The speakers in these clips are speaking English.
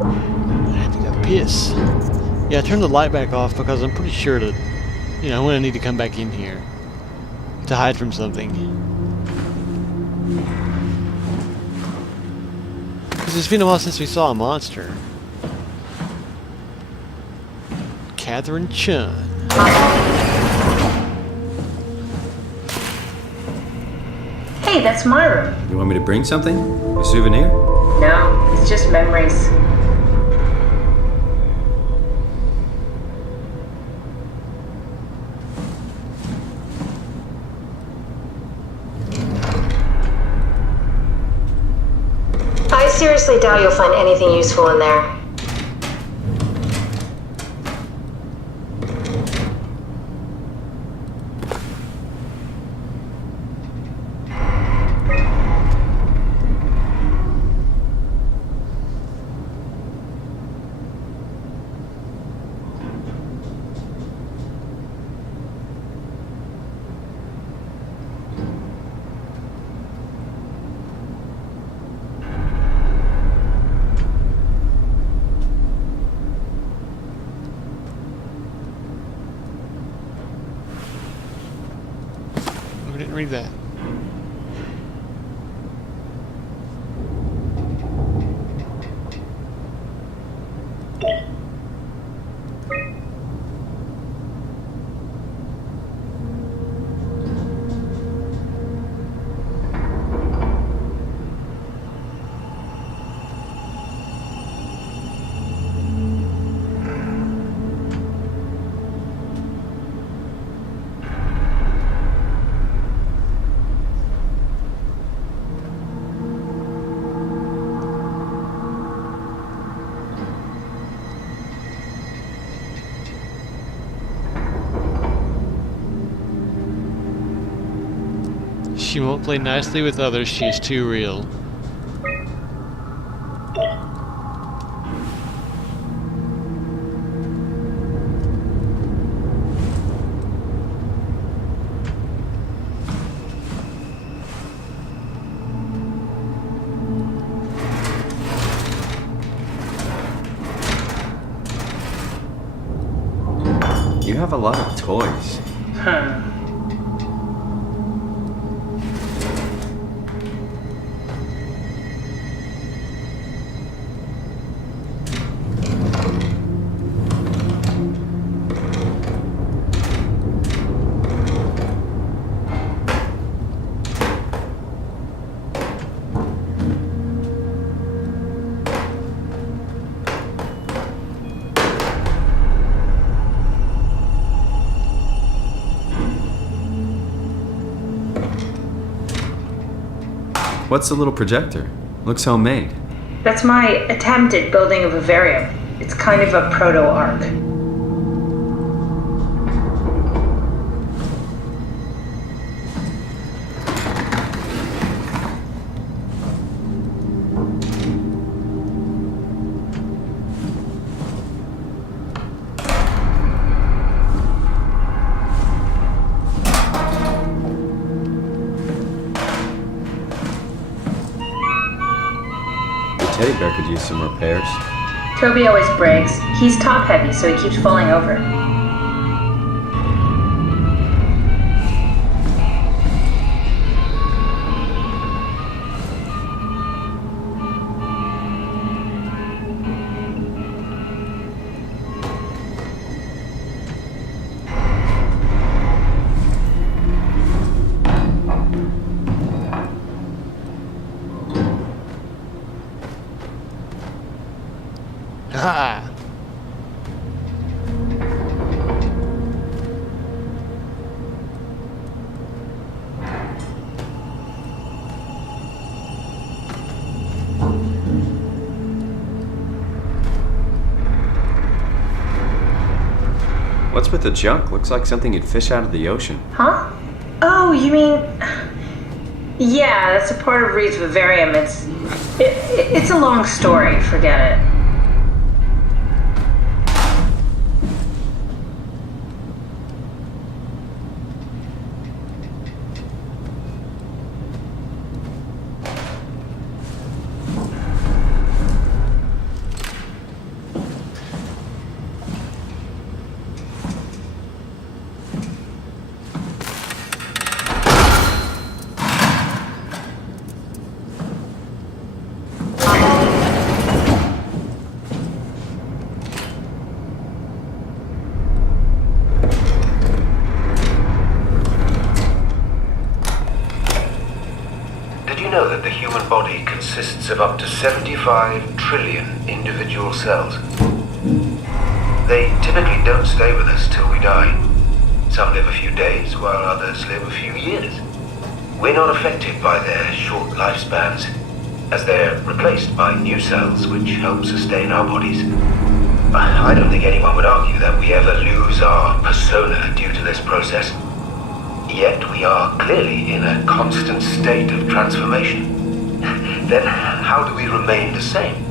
I have to go piss. Yeah, I turned the light back off because I'm pretty sure that, I'm going to need to come back in here to hide from something. Because it's been a while since we saw a monster. Catherine Chun. Hey, that's my room. You want me to bring something? A souvenir? No, it's just memories. I seriously doubt you'll find anything useful in there. I didn't read that. She won't play nicely with others, she is too real. You have a lot of toys. Huh. What's the little projector? Looks homemade. That's my attempt at building a vivarium. It's kind of a proto-ark. Teddy bear could use some repairs. Toby always brags. He's top-heavy, so he keeps falling over. Ha! What's with the junk? Looks like something you'd fish out of the ocean. Huh? Oh, you mean... Yeah, that's a part of Reed's vivarium. It's a long story. Forget it. human body consists of up to 75 trillion individual cells. They typically don't stay with us till we die. Some live a few days, while others live a few years. We're not affected by their short lifespans, as they're replaced by new cells which help sustain our bodies. I don't think anyone would argue that we ever lose our persona due to this process. Yet we are clearly in a constant state of transformation. Then how do we remain the same?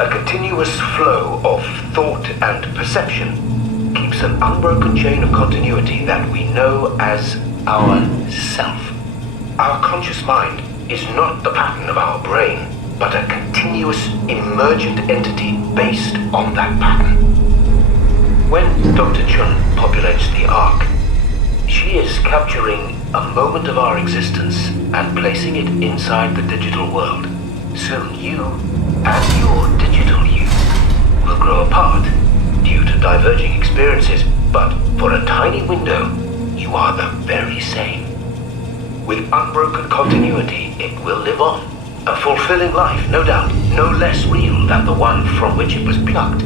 A continuous flow of thought and perception keeps an unbroken chain of continuity that we know as our self. Our conscious mind is not the pattern of our brain, but a continuous emergent entity based on that pattern. When Dr. Chun populates the Ark, she is capturing a moment of our existence and placing it inside the digital world. Soon you and your digital you will grow apart due to diverging experiences, but for a tiny window, you are the very same. With unbroken continuity, it will live on. A fulfilling life, no doubt, no less real than the one from which it was plucked.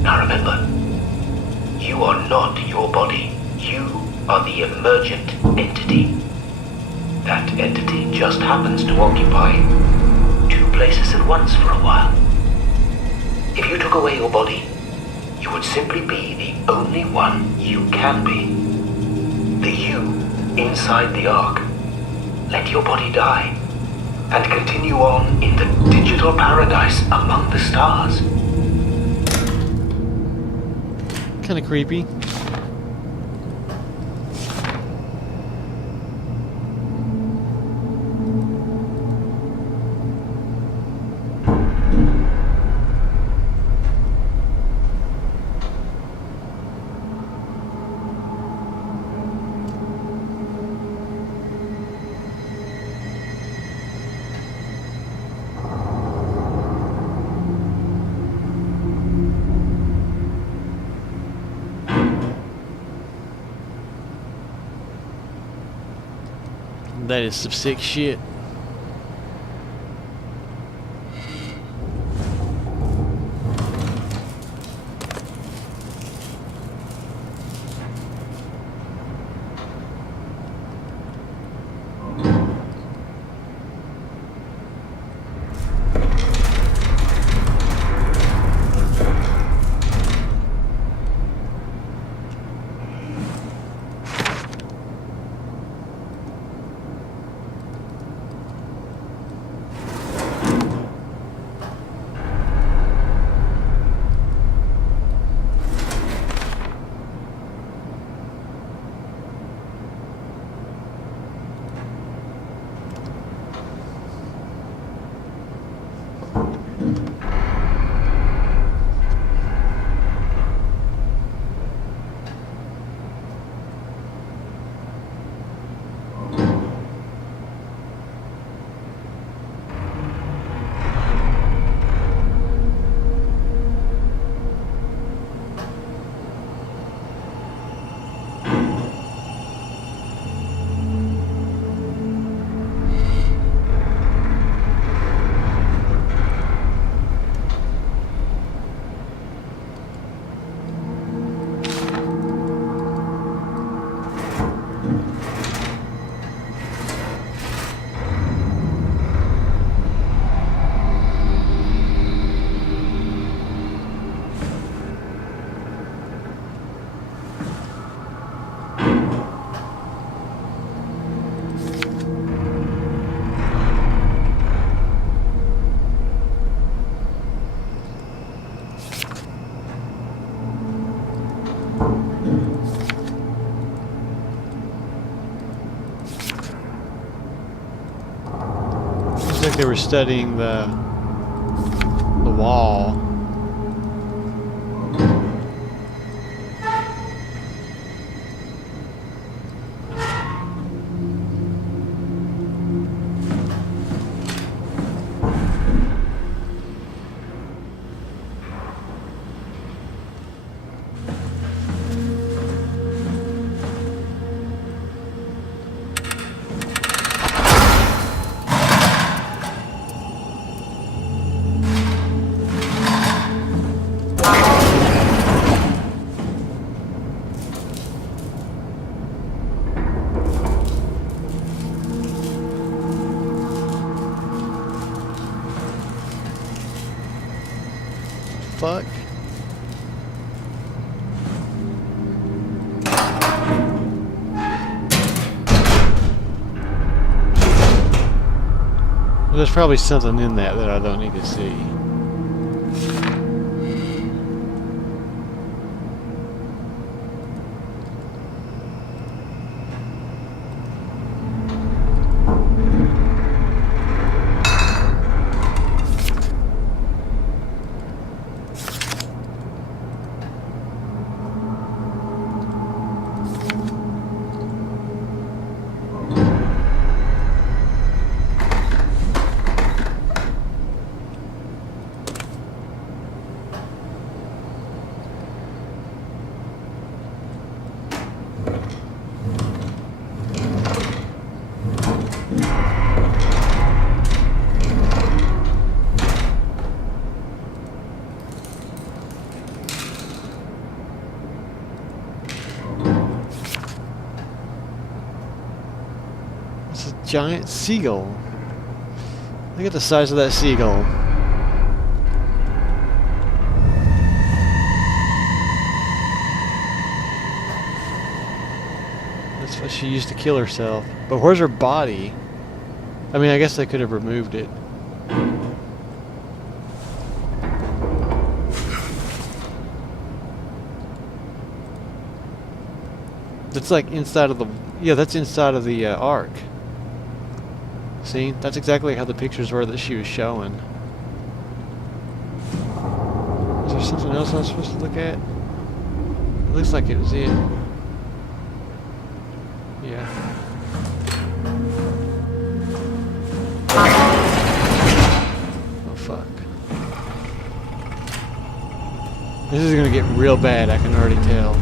Now remember, you are not your body. You are the emergent entity. That entity just happens to occupy two places at once for a while. If you took away your body, you would simply be the only one you can be. The you inside the Ark. Let your body die and continue on in the digital paradise among the stars. Kind of creepy. That is some sick shit. Looks like they were studying the wall. fuck? There's probably something in that I don't need to see. It's a giant seagull. Look at the size of that seagull. That's what she used to kill herself. But where's her body? I mean, I guess they could have removed it. That's like inside of the... Yeah, that's inside of the ark. See? That's exactly how the pictures were that she was showing. Is there something else I'm supposed to look at? It looks like it was it. Yeah. Oh, fuck. This is gonna get real bad, I can already tell.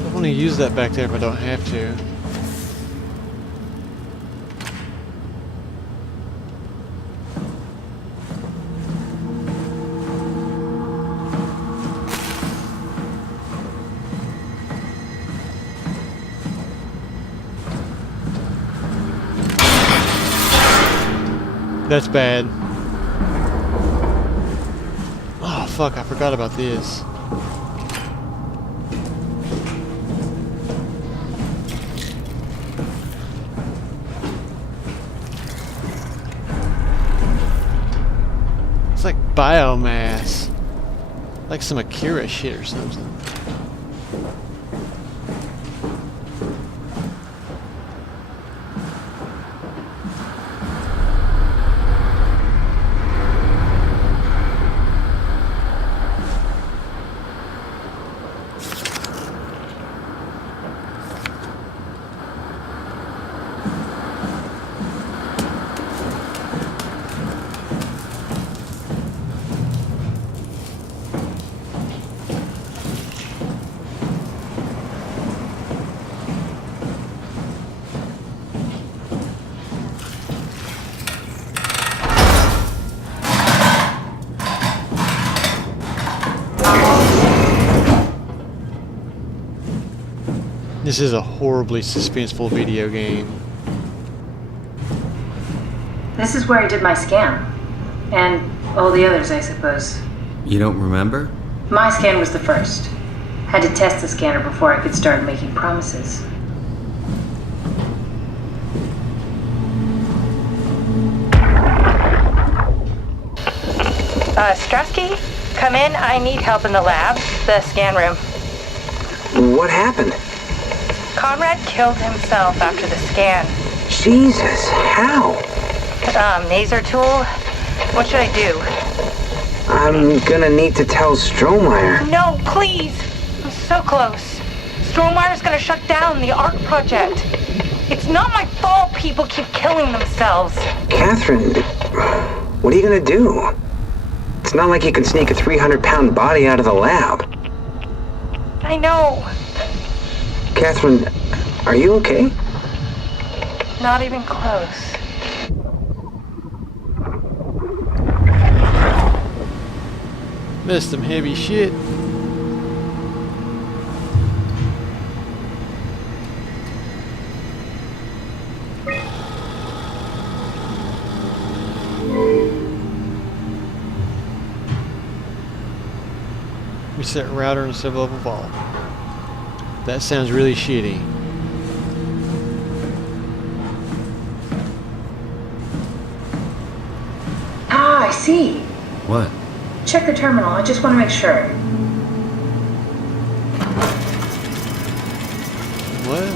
I want to use that back there if I don't have to. That's bad. Oh fuck, I forgot about this. It's like biomass. Like some Akira shit or something. This is a horribly suspenseful video game. This is where I did my scan. And all the others, I suppose. You don't remember? My scan was the first. Had to test the scanner before I could start making promises. Strusky, come in. I need help in the lab, the scan room. What happened? Conrad killed himself after the scan. Jesus, how? Maser tool? What should I do? I'm gonna need to tell Strohmeyer. No, please! I'm so close. Strohmeyer's gonna shut down the ARC project. It's not my fault people keep killing themselves. Catherine, what are you gonna do? It's not like you can sneak a 300-pound body out of the lab. I know. Catherine, are you okay? Not even close. That's some heavy shit. Reset router and sub-level vault. That sounds really shitty. Ah, I see. What? Check the terminal. I just want to make sure. What?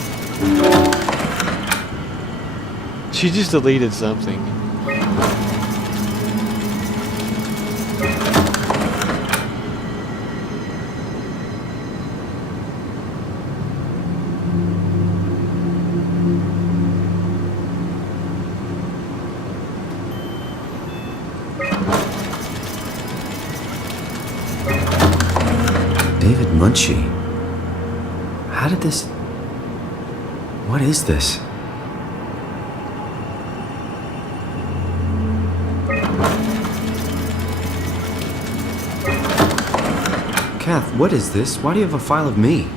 She just deleted something. David Munchie. How did this... What is this? Kath, what is this? Why do you have a file of me?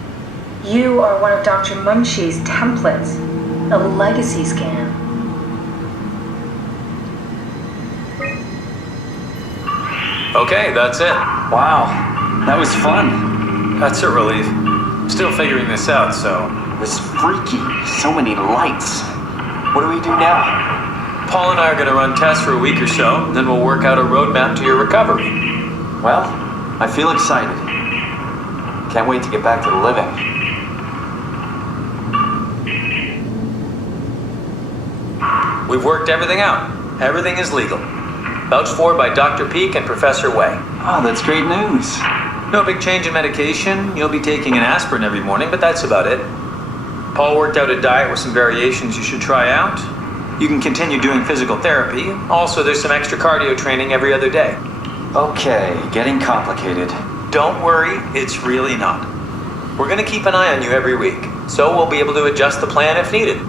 You are one of Dr. Munchie's templates. A legacy scan. Okay, that's it. Wow, that was fun. That's a relief. Still figuring this out, so... It was freaky. So many lights. What do we do now? Paul and I are gonna run tests for a week or so, then we'll work out a roadmap to your recovery. Well, I feel excited. Can't wait to get back to the living. We've worked everything out. Everything is legal. Vouched for by Dr. Peak and Professor Way. Oh, that's great news. No big change in medication. You'll be taking an aspirin every morning, but that's about it. Paul worked out a diet with some variations you should try out. You can continue doing physical therapy. Also, there's some extra cardio training every other day. Okay, getting complicated. Don't worry, it's really not. We're gonna keep an eye on you every week, so we'll be able to adjust the plan if needed.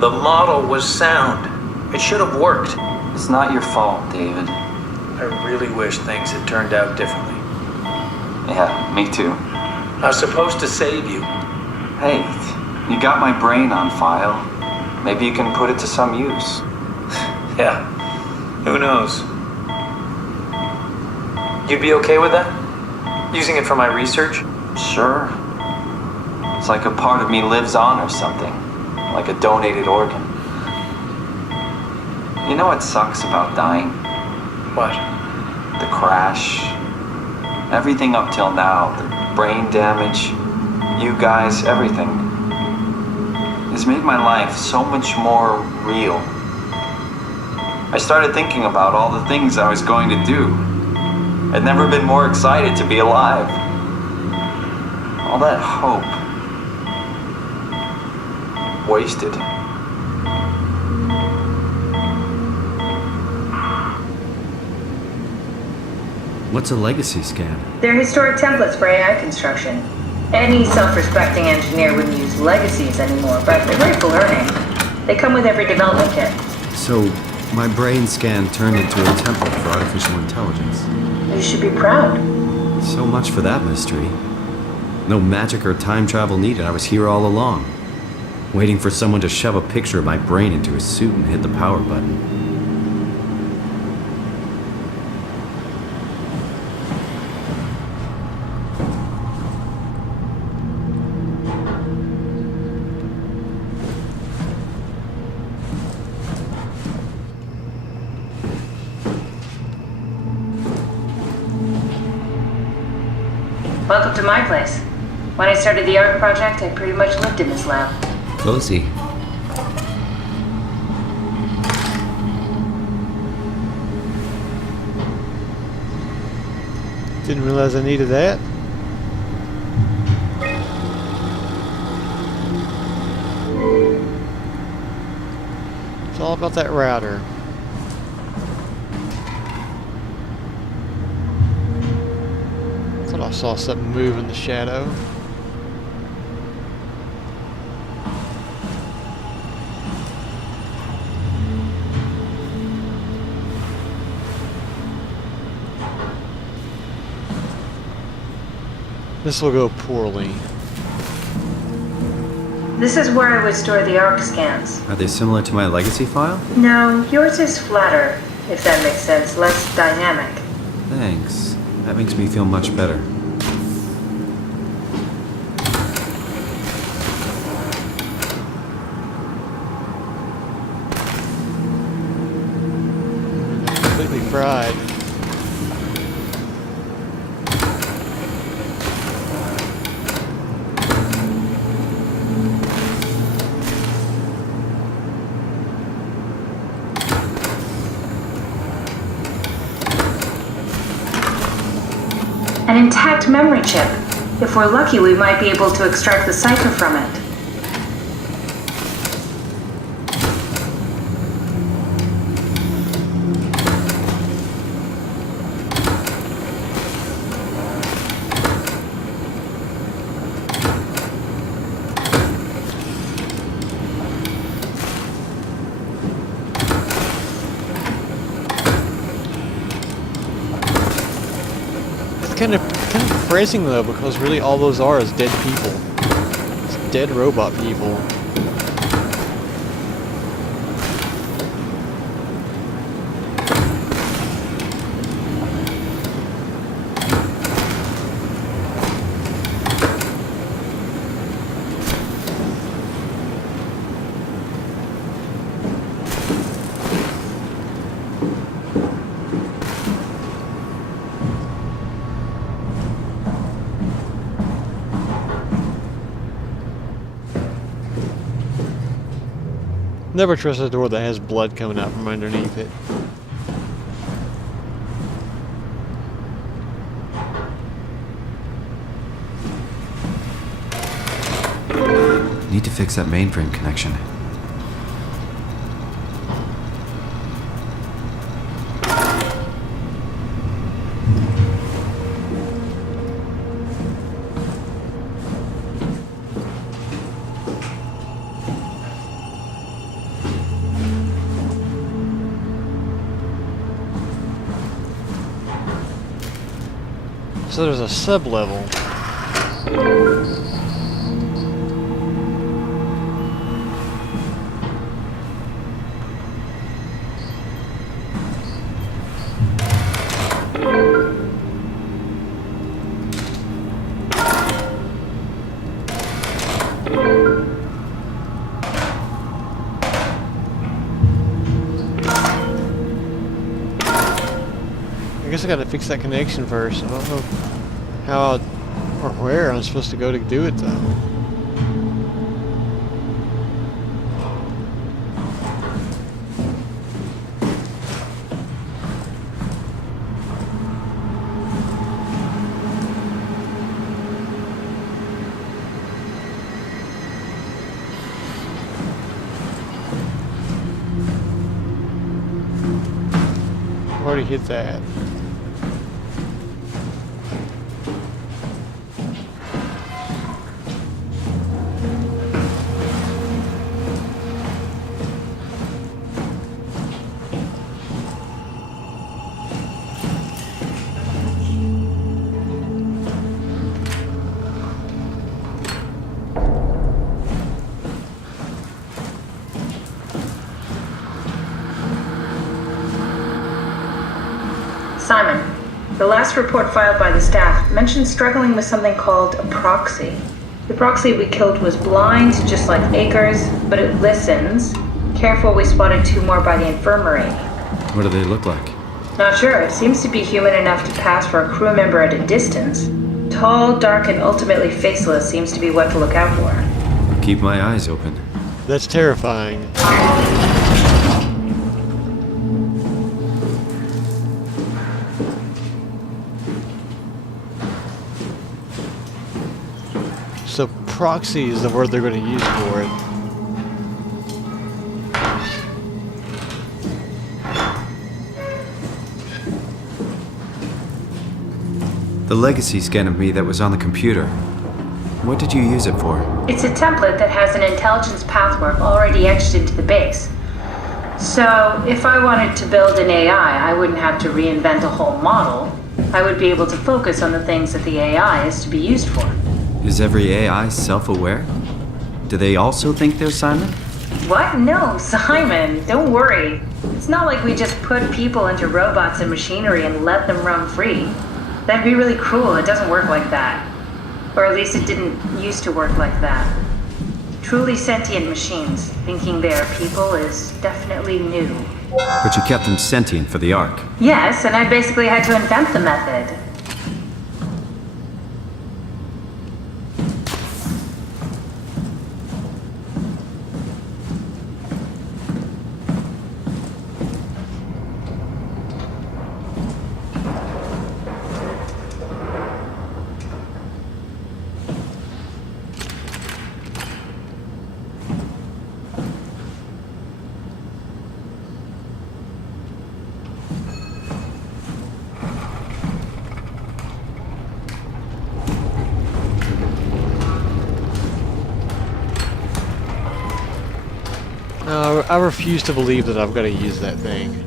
The model was sound. It should have worked. It's not your fault, David. I really wish things had turned out differently. Yeah, me too. I was supposed to save you. Hey, you got my brain on file. Maybe you can put it to some use. Yeah, who knows? You'd be okay with that? Using it for my research? Sure. It's like a part of me lives on or something. Like a donated organ. You know what sucks about dying? What? The crash. Everything up till now. The brain damage. You guys, everything. Has made my life so much more real. I started thinking about all the things I was going to do. I'd never been more excited to be alive. All that hope. Wasted. What's a legacy scan? They're historic templates for AI construction. Any self-respecting engineer wouldn't use legacies anymore, but they're great for learning. They come with every development kit. So, my brain scan turned into a template for artificial intelligence. You should be proud. So much for that mystery. No magic or time travel needed. I was here all along. waiting for someone to shove a picture of my brain into a suit and hit the power button. Welcome to my place. When I started the art project, I pretty much lived in this lab. Cozy. Didn't realize I needed that. It's all about that router. Thought I saw something move in the shadow. This will go poorly. This is where I would store the ARC scans. Are they similar to my legacy file? No, yours is flatter, if that makes sense, less dynamic. Thanks. That makes me feel much better. Completely fried. An intact memory chip. If we're lucky, we might be able to extract the cipher from it. Kind of depressing though, because really all those are is dead people. It's dead robot people. Never trust a door that has blood coming out from underneath it. Need to fix that mainframe connection. So there's a sub-level. I guess I gotta fix that connection first. I don't know how or where I'm supposed to go to do it though. I've already hit that. The last report filed by the staff mentioned struggling with something called a proxy. The proxy we killed was blind, just like Akers, but it listens. Careful, we spotted 2 more by the infirmary. What do they look like? Not sure. It seems to be human enough to pass for a crew member at a distance. Tall, dark, and ultimately faceless seems to be what to look out for. Keep my eyes open. That's terrifying. So proxy is the word they're going to use for it. The legacy scan of me that was on the computer. What did you use it for? It's a template that has an intelligence pathwork already etched into the base. So, if I wanted to build an AI, I wouldn't have to reinvent a whole model. I would be able to focus on the things that the AI is to be used for. Is every AI self-aware? Do they also think they're Simon? What? No, Simon, don't worry. It's not like we just put people into robots and machinery and let them roam free. That'd be really cruel. It doesn't work like that. Or at least it didn't used to work like that. Truly sentient machines, thinking they are people is definitely new. But you kept them sentient for the Ark. Yes, and I basically had to invent the method. No, I refuse to believe that I've got to use that thing.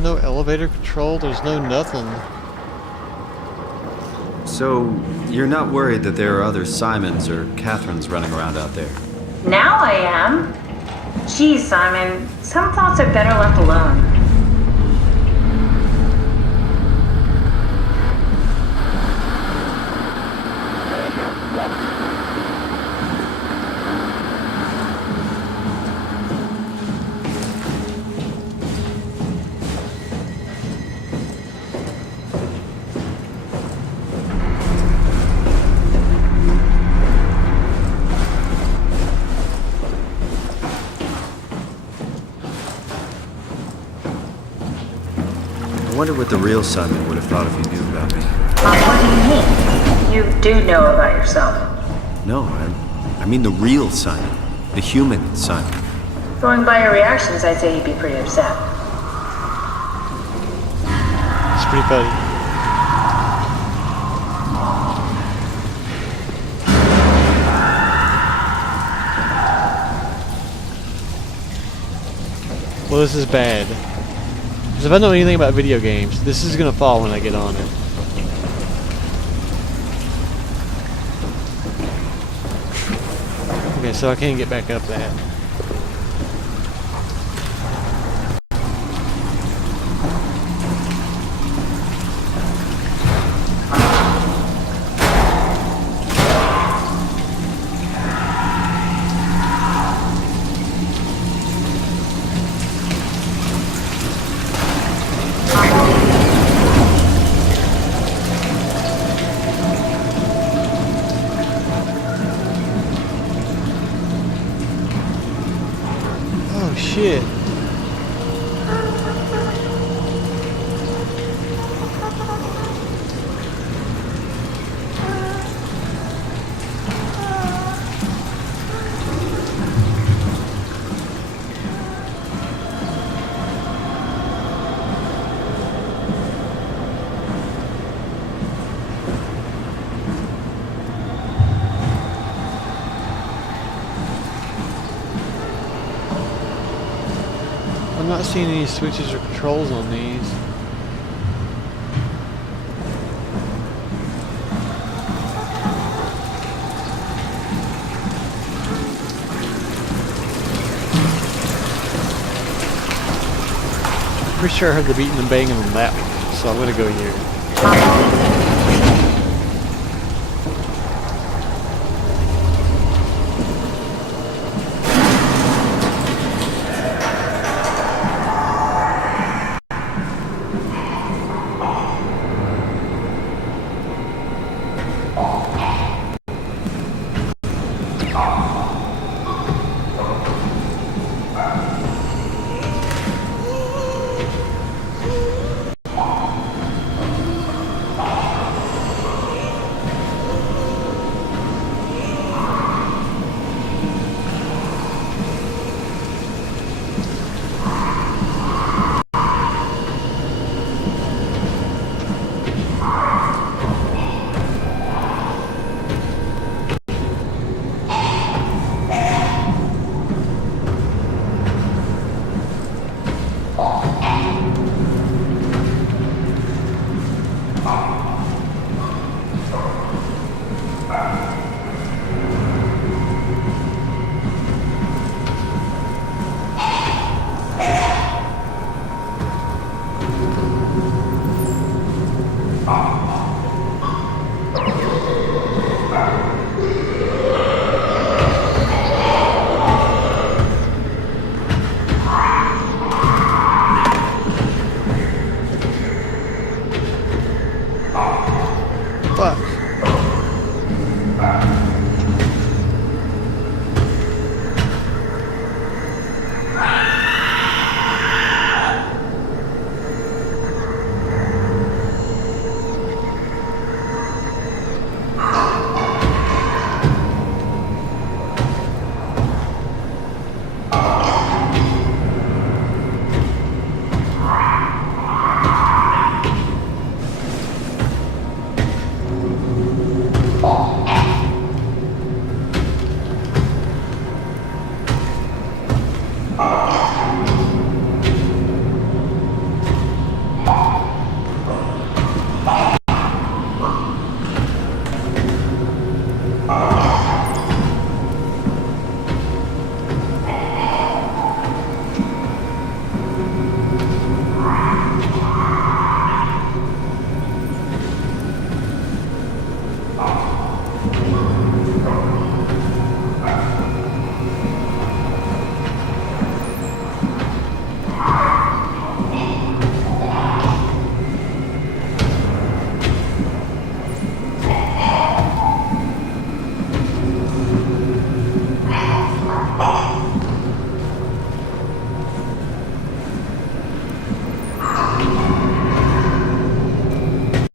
No elevator control, there's no nothing. So, you're not worried that there are other Simons or Catherines running around out there? Now I am. Geez, Simon, some thoughts are better left alone. I wonder what the real Simon would have thought if he knew about me. What do you mean? You do know about yourself. No, I mean the real Simon. The human Simon. Going by your reactions, I'd say he'd be pretty upset. It's pretty funny. Well, this is bad. Because if I know anything about video games, this is gonna fall when I get on it. Okay, so I can't get back up that. Oh shit. I'm not seeing any switches or controls on these. Pretty sure I heard the beating and banging on that one, so I'm gonna go here.